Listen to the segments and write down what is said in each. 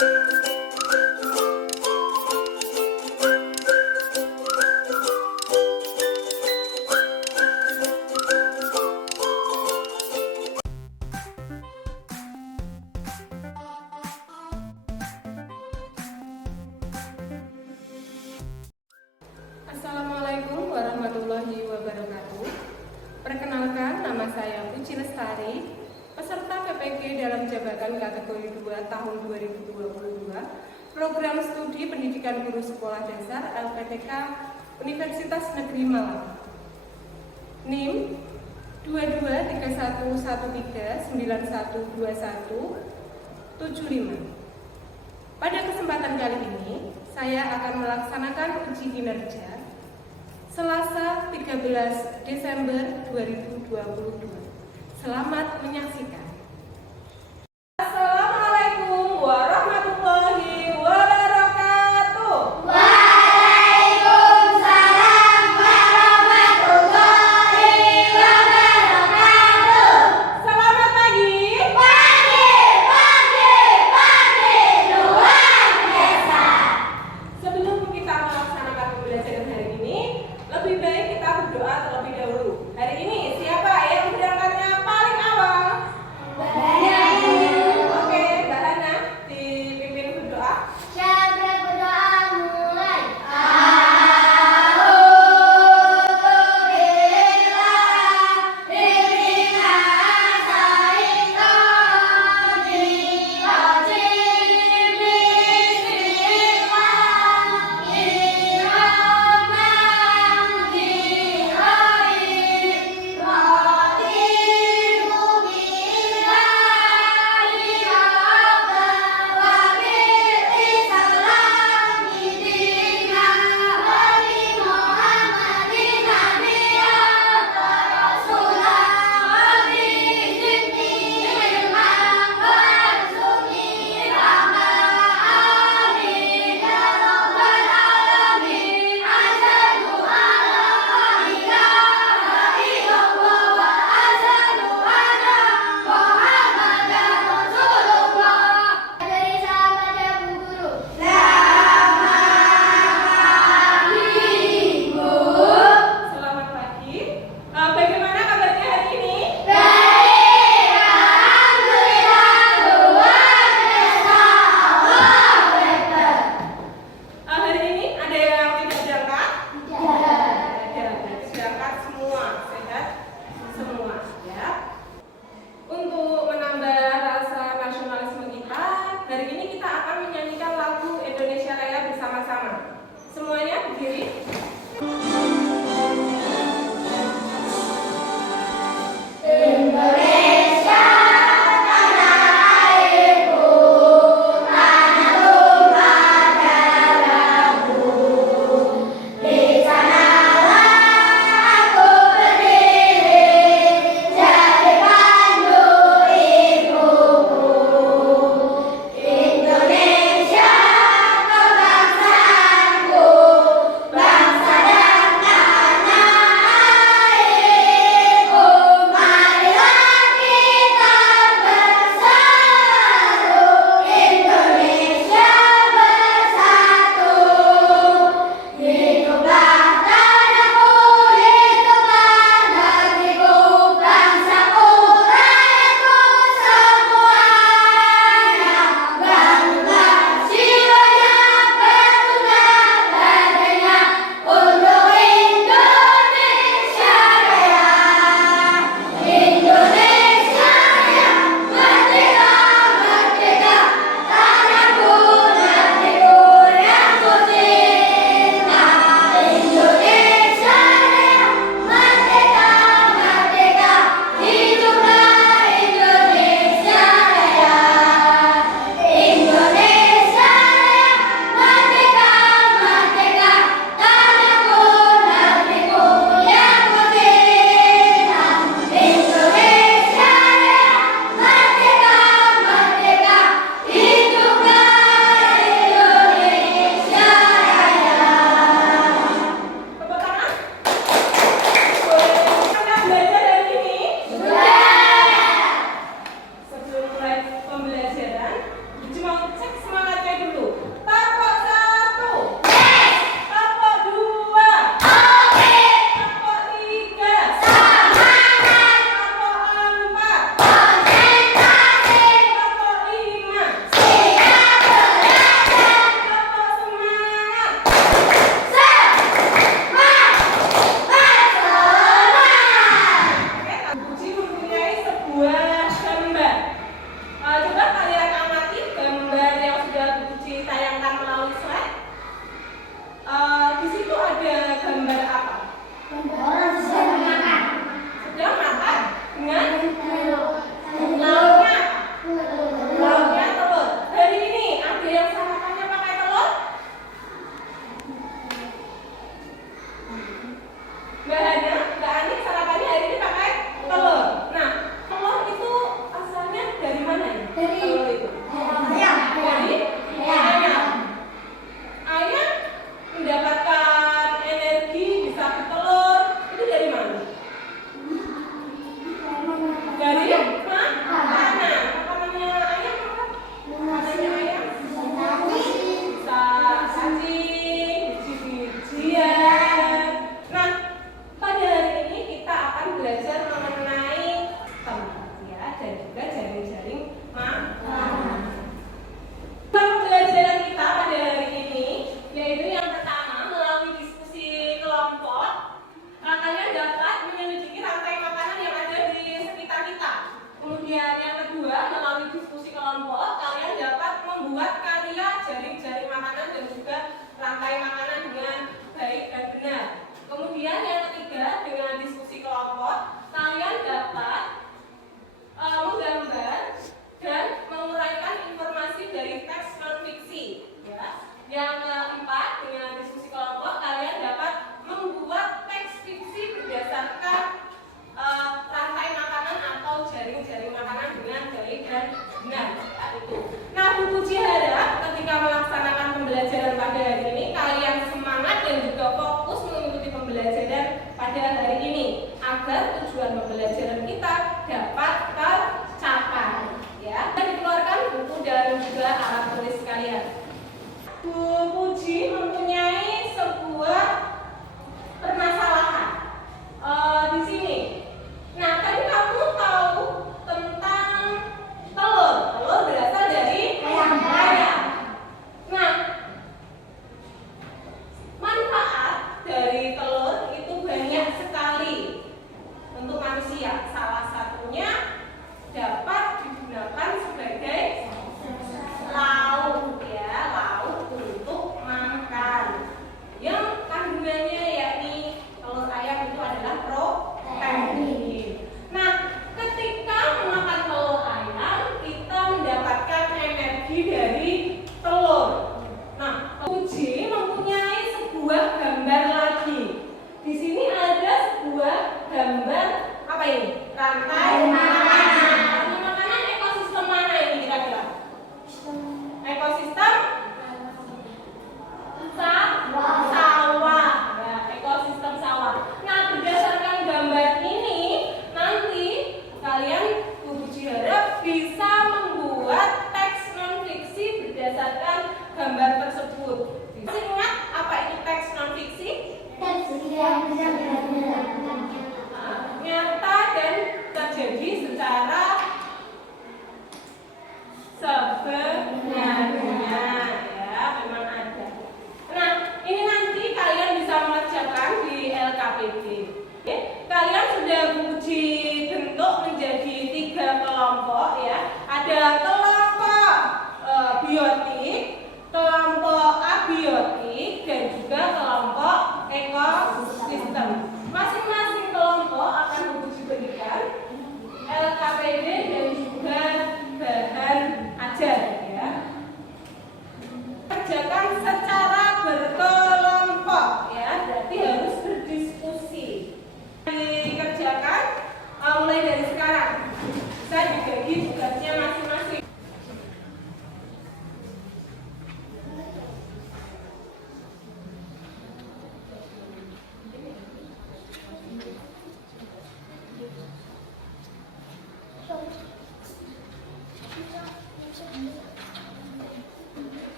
Assalamualaikum warahmatullahi wabarakatuh. Perkenalkan, nama saya Puji Lestari, peserta PPG dalam jabatan kategori 2 tahun 2022, program studi pendidikan guru sekolah dasar LPTK Universitas Negeri Malang. NIM 223113912175. Pada kesempatan kali ini, saya akan melaksanakan uji kinerja Selasa 13 Desember 2022. Selamat menyaksikan. Assalamualaikum warahmatullahi wabarakatuh. Waalaikumsalam warahmatullahi wabarakatuh. Selamat pagi. Pagi, luar biasa. Sebelum kita melaksanakan pembelajaran hari ini, lebih baik kita berdoa terlebih dahulu. Hari ini siapa yang berangkatnya paling awal? Oke, Mbak Hana dipimpin berdoa. Siapa berdoa mulai? Selamat pagi. Bagaimana kabarnya hari ini? Hari ini ada yang tidak berangkat? Ada. Berangkat semua, sehat semua, ya. Untuk menambah rasa nasionalisme kita, hari ini kita akan menyanyikan lagu Indonesia Raya bersama-sama. Semuanya berdiri. Indonesia tanah airku, tanah tumpah darahku. Di sanalah aku berdiri, jadi pandu ibuku. Indonesia kebangsaanku, bangsa makanannya ayam? Bisa cacing, biji-bijian. Nah, pada hari ini kita akan belajar mengenai tempat ya dan juga jaring-jaring makan. Pembelajaran kita pada hari ini yaitu yang pertama melalui diskusi kelompok. Kalian dapat menyelidiki rantai makanan yang ada di sekitar kita. Kemudian yang kedua melalui diskusi kelompok kalian dapat membuat karya jaring-jaring makanan dan juga rantai makanan dengan baik dan benar. Kemudian yang ketiga dengan diskusi kelompok kalian dapat menggambar dan menguraikan informasi dari teks non-fiksi ya. Yang keempat dengan diskusi kelompok kalian dapat membuat teks fiksi berdasarkan rantai makanan atau jaring-jaring makanan dengan baik dan benar ya, itu. Nah, Bu Puji harap ketika melaksanakan pembelajaran pada hari ini kalian semangat dan juga fokus mengikuti pembelajaran pada hari ini agar tujuan pembelajaran kita dapat tercapai ya. Dan dikeluarkan buku dan juga alat tulis kalian. Bu Puji mempunyai sebuah permasalahan di sini. Nah, tadi kamu tahu tentang telur. Telur berasal dari ayam. Nah, manfaat dari telur itu banyak sekali untuk manusia. Salah satunya dapat digunakan sebagai lauk ya, lauk untuk makan. Yang kandungannya yakni telur ayam itu adalah protein. Nah, ketika memakan telur ayam, kita mendapatkan energi dari telur. Nah, Puji mempunyai sebuah gambar lagi. Di sini ada sebuah gambar apa ini? Rantai makanan. Rantai makanan ekosistem mana ini kira-kira? Ekosistem sawah. Ya, ekosistem sawah. Nah, berdasarkan gambar ini nanti kalian Bu Puji harap bisa membuat teks non-fiksi berdasarkan gambar tersebut. Masih ingat apa itu teks non-fiksi? Nyata dan terjadi secara sebenarnya ya, memang ada. Nah, ini nanti kalian bisa mengerjakan di LKPD. Oke? Kalian sudah uji bentuk menjadi 3 kelompok ya. Ada kelompok biotik, kelompok abiotik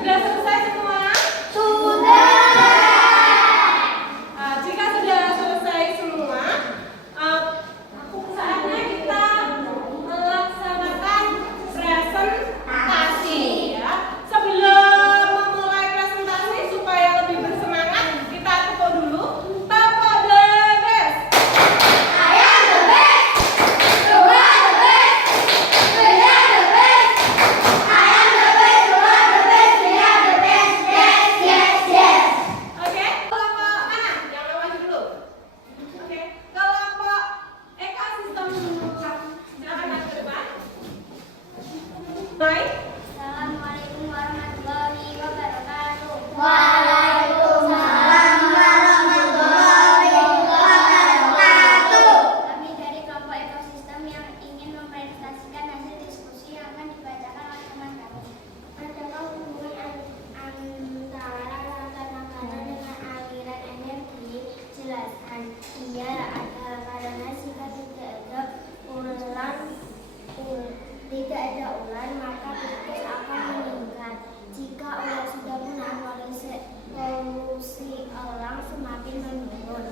Sudah selesai semua? Jika sudah selesai semua, saatnya kita melaksanakan presentasi. Ya. Sebelum memulai presentasi supaya lebih bersemangat, kita tepuk dulu. Tepuk the best. I am the best. You are the best. We are the best. I am the best. You are the best. We are the best. Yes, yes, yes. Oke, kelompok mana? Yang maju dulu. Oke, kelompok ekosistem dulu. Silakan maju ke depan. Baik. Assalamualaikum warahmatullahi wabarakatuh. Waalaikumsalam warahmatullahi wabarakatuh. Kami dari kelompok ekosistem yang ingin mempresentasikan hasil diskusi yang akan dibacakan oleh teman kami. Adakah hubungan antara rantai makanan dengan aliran energi? Jelaskan. Iya, ada, karena jika tidak ada ular, maka tikus akan meningkat. Jika ular sudah punah, polusi elang semakin menurun.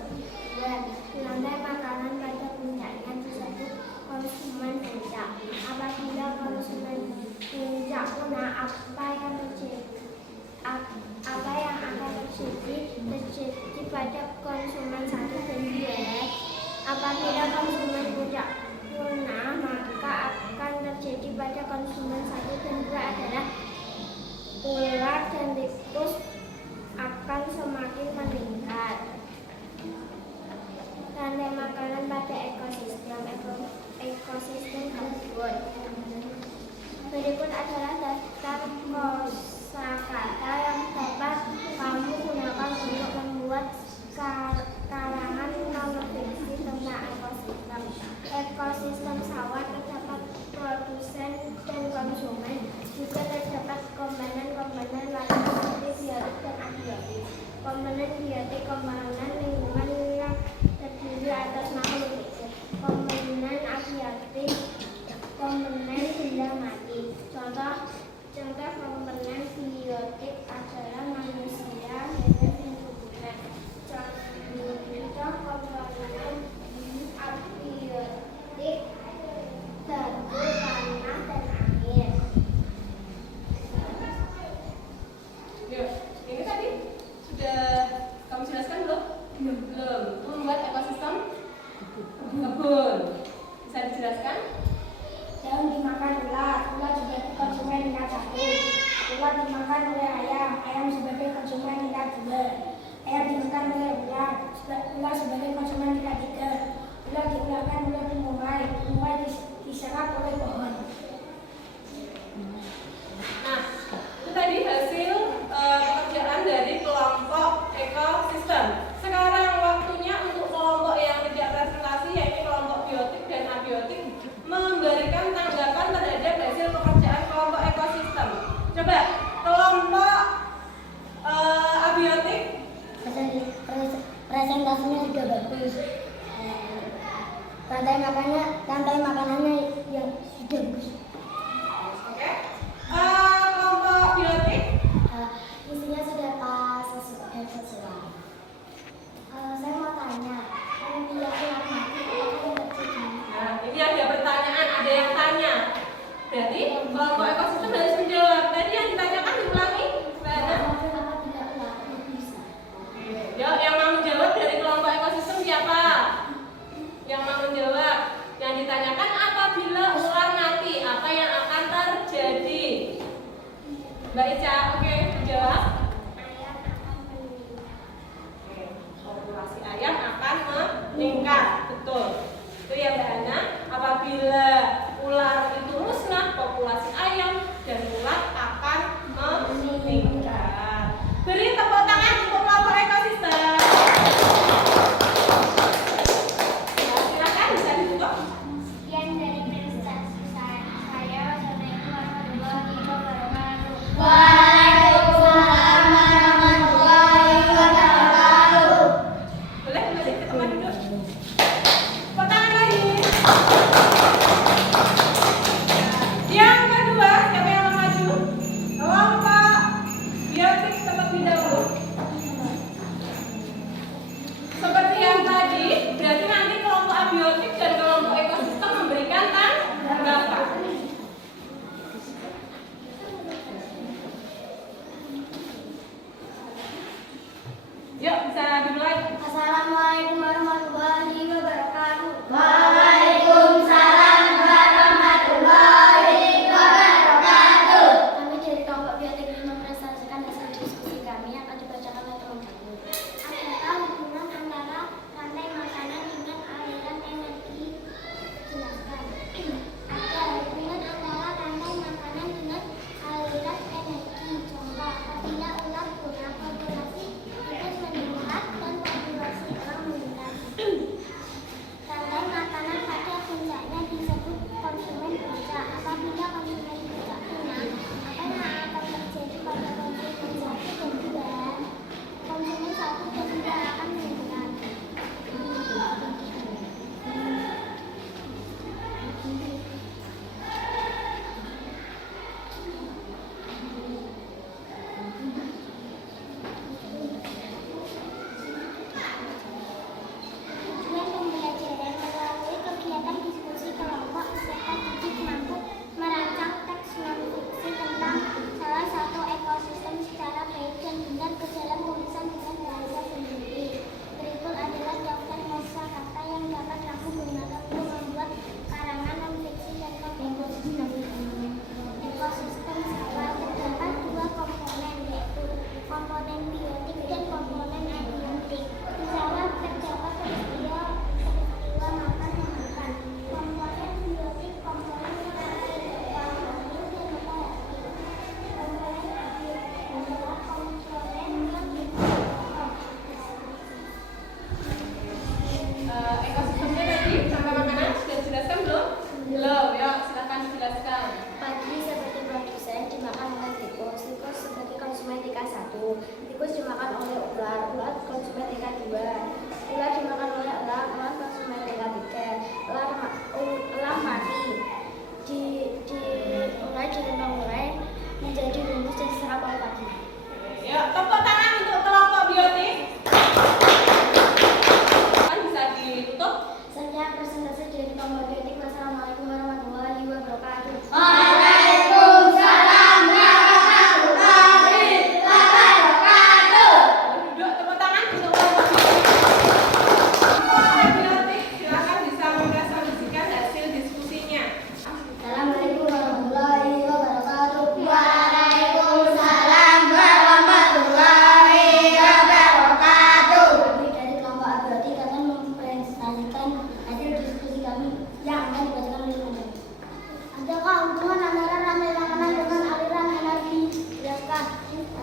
Dan rantai makanan pada puncaknya disebut konsumen puncak. Apabila konsumen puncak punah, apa yang akan terjadi pada konsumen 1 dan 2? Apabila konsumen puncak punah, maka akan terjadi pada konsumen 1 dan 2 adalah ular dan tikus akan semakin meningkat. Rantai makanan pada ekosistem karbon. Berikut adalah daftar kosakata yang dapat kamu gunakan untuk membuat karangan non-fiksi tentang ekosistem. Ekosistem sawah terdapat produsen dan konsumen. Juga terdapat komponen-komponen lain seperti biotik dan abiotik. Komponen biotik komponen lingkungan yang terdiri atas makhluk hidup. Komponen abiotik komponen benda mati. Contoh komponen biotik adalah manusia, hewan, dan tumbuhan. Contoh komponen abiotik batu, tanah, dan air. Yuk, ini tadi sudah kamu jelaskan belum? Belum. Membuat ekosistem kebun. Bisa dijelaskan? Daun dimakan ular, ular sebagai konsumen tingkat 1. Ular dimakan oleh ayam, ayam sebagai konsumen tingkat 2. Ayam dimakan oleh ular, ular sebagai konsumen tingkat 3. Ular diularkan oleh bumbai, bumbai diserap oleh pohon. Nah, itu tadi hasil pekerjaan dari kelompok ekosistem. Sekarang waktunya untuk kelompok yang tidak presentasi, yaitu kelompok biotik dan abiotik, memberikan tanggapan terhadap hasil pekerjaan kelompok ekosistem. Coba, kelompok abiotik. Presentasinya sudah bagus. Rantai makanannya yang sudah bagus. Oke. Kelompok biotik. Isinya sudah pas sesuai. bisa dimulai. Assalamualaikum warahmatullahi wabarakatuh. Waalaikumsalam warahmatullahi wabarakatuh. Kami dari kelompok biotik ingin mempresentasikan hasil diskusi kami yang akan dibacakan oleh teman kami. Adakah hubungan antara rantai makanan dengan aliran energi? Jelaskan. Ada hubungan antara rantai makanan dengan aliran energi. Contoh, apabila ular punah, populasi ikan meningkat dan populasi elang meningkat. Rantai makanan pada puncaknya disebut konsumen puncak. Apabila konsumen puncak punah, apa yang akan terjadi pada konsumen satu dan dua? Konsumen satu dan dua akan meningkat. Tujuan pembelajaran melalui kegiatan diskusi kelompok peserta didik mampu merancang teks non-fiksi tentang salah satu ekosistem secara baik dan benar ke dalam tulisan dengan bahasa sendiri. Berikut adalah daftar kosakata yang dapat kamu gunakan untuk membuat karangan non-fiksi tentang ekosistem. Ekosistem sawah terdapat dua komponen, yaitu komponen biotik dan komponen abiotik. Di sawah terdapat peristiwa makan dan makan. Komponen biotik komponen yang berupa protein dan lemak aktif. Komponen abiotik adalah komponen yang berupa Ekosistemnya tadi sama makanan sudah dijelaskan belum? Belum, ya silakan dijelaskan. Padi sebagai produsen dimakan oleh tikus, tikus sebagai konsumen tingkat 1, tikus dimakan oleh ular, ular konsumen tingkat 2, ular dimakan oleh elang, elang konsumen tingkat 3, elang mati, diurai menjadi rumus dan diserap oleh padi. Ya, tepuk tangan untuk kelompok biotik. Bisa ditutup. Sekian presentasi dari kelompok biotik. Wassalamualaikum warahmatullahi wabarakatuh. Waalaikumsalam warahmatullahi wabarakatuh. Duduk, tepuk tangan untuk kelompok biotik. Silakan bisa mempresentasikan hasil diskusinya. Assalamualaikum warahmatullahi wabarakatuh. Waalaikumsalam warahmatullahi wabarakatuh. Kami dari kelompok abiotik akan mempresentasikan hasil diskusi kami yang akan dibacakan oleh teman. Adakah hubungan antara rantai makanan dengan aliran energi? Jelaskan.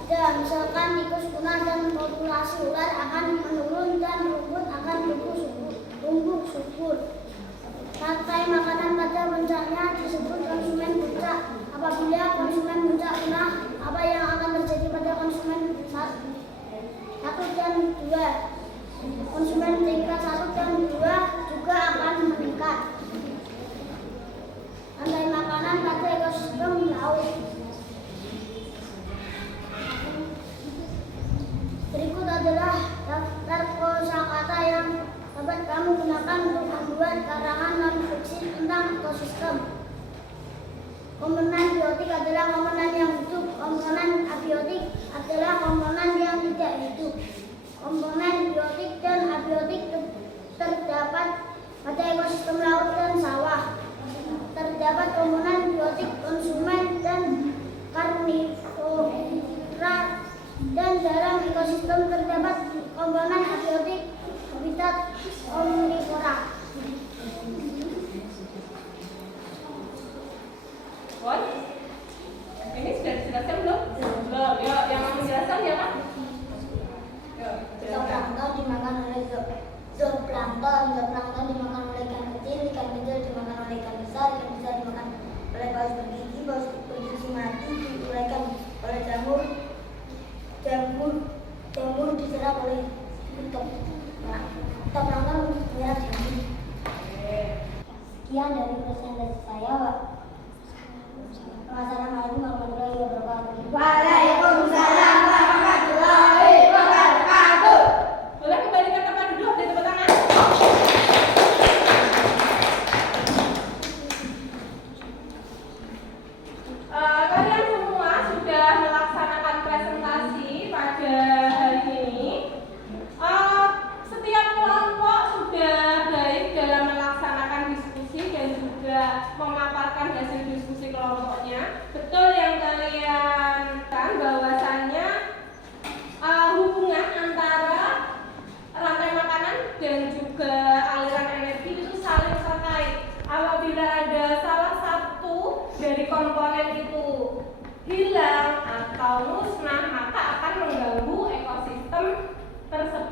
Ada, misalkan tikus punah dan populasi ular akan menurun dan rumput akan tumbuh subur. Rantai makanan pada puncaknya disebut konsumen puncak. Apabila konsumen puncak punah, apa yang akan terjadi pada konsumen satu dan dua? Konsumen tingkat 1 dan 2 juga akan meningkat. Rantai makanan pada ekosistem laut. Berikut adalah daftar kosakata yang dapat kamu gunakan untuk membuat karangan non-fiksi tentang ekosistem. Komponen biotik adalah komponen yang hidup. Komponen abiotik adalah komponen yang tidak hidup. Komponen biotik dan abiotik terdapat pada ekosistem laut dan sawah. Terdapat komponen biotik konsumen dan karnivora, dan dalam ekosistem terdapat komponen abiotik habitat omnivora. What? Ini sudah dijelaskan belum? Belum. Ya, yang mau menjelaskan ya Pak? Ya, jelaskan. Zooplankton dimakan oleh zooplankton dimakan oleh ikan kecil dimakan oleh ikan besar dimakan oleh paus bergigi mati diuraikan oleh jamur diserap oleh zooplankton menyerap jamur. Sekian dari presentasi saya, Pak. Wassalamualaikum warahmatullahi wabarakatuh. Waalaikumsalam warahmatullahi wabarakatuh. Boleh kembali ke tempat duduk dan tepuk tangan. Kalian semua sudah melaksanakan presentasi pada hari ini.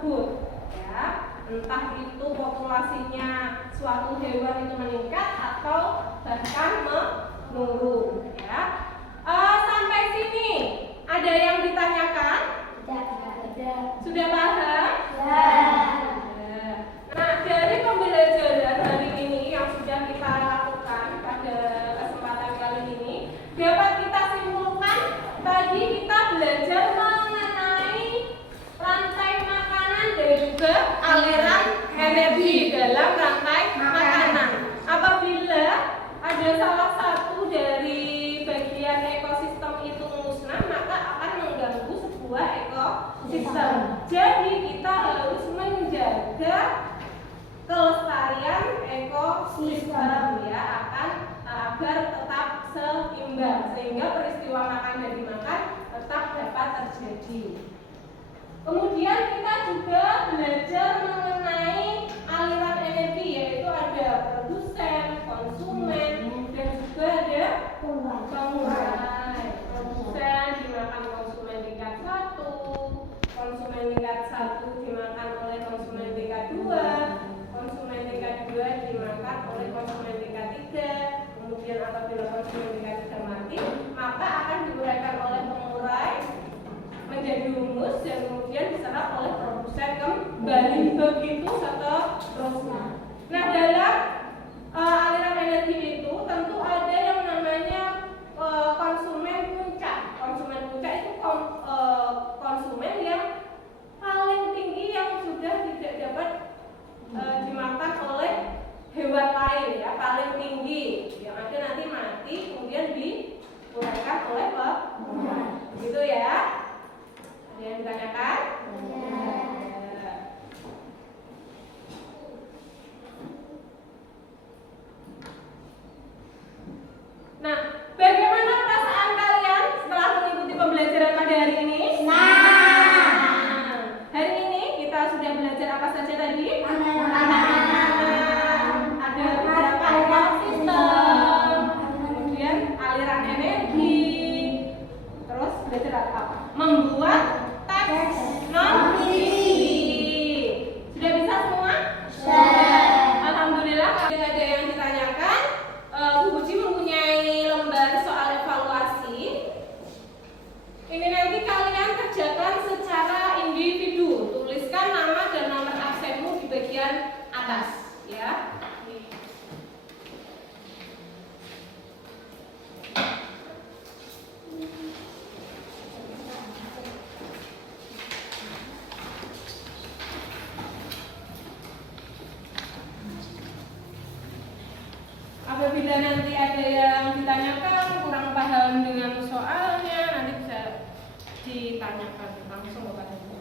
tersebut, ya. Entah itu populasinya suatu hewan itu meningkat atau bahkan menurun, ya. Sampai sini ada yang ditanyakan? Sudah paham? Nah, dari pembelajaran hari ini yang sudah kita lakukan pada kesempatan kali ini, dapat kita simpulkan tadi kita belajar mengenai rantai makanan dan juga aliran energi dalam rantai makanan. Apabila ada salah satu dari bagian ekosistem itu musnah, maka akan mengganggu sebuah ekosistem. Jadi kita harus menjaga kelestarian ekosistem, ya, agar tetap seimbang sehingga peristiwa makan dan dimakan tetap dapat terjadi. Kemudian kita juga belajar mengenai aliran energi, yaitu ada produsen, konsumen, dan juga ada pengurai. Produsen dimakan konsumen tingkat 1, konsumen tingkat 1 dimakan oleh konsumen tingkat 2, konsumen tingkat 2 dimakan oleh konsumen tingkat 3. Kemudian apabila konsumen tingkat 3 mati, maka akan diuraikan oleh pengurai menjadi humus dan kemudian diserap oleh produsen kembali, begitu seterusnya. Nah, dalam aliran energi itu tentu ada yang namanya konsumen puncak. Konsumen puncak itu konsumen yang paling tinggi yang sudah tidak dapat dimakan oleh hewan lain, ya, paling tinggi yang ada nanti mati kemudian diuraikan oleh pengurai, gitu ya. Ada yang ditanyakan? Nah, bagaimana perasaan kalian setelah mengikuti pembelajaran pada hari ini? Hari ini kita sudah belajar apa saja tadi? Ada beberapa ekosistem, kemudian aliran energi, terus belajar apa? Membuat teknologi. Sudah bisa semua? Alhamdulillah. Kalau ada yang ditanyakan, Bu Puji mempunyai lembar soal evaluasi. Ini nanti kalian kerjakan secara individu. Tuliskan nama dan nomor absenmu di bagian atas, ya. Apabila nanti ada yang ditanyakan kurang paham dengan soalnya, nanti bisa ditanyakan langsung kepada Ibu.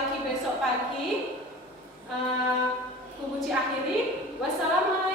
lagi besok pagi. Bu Puji akhiri. Wassalamualaikum.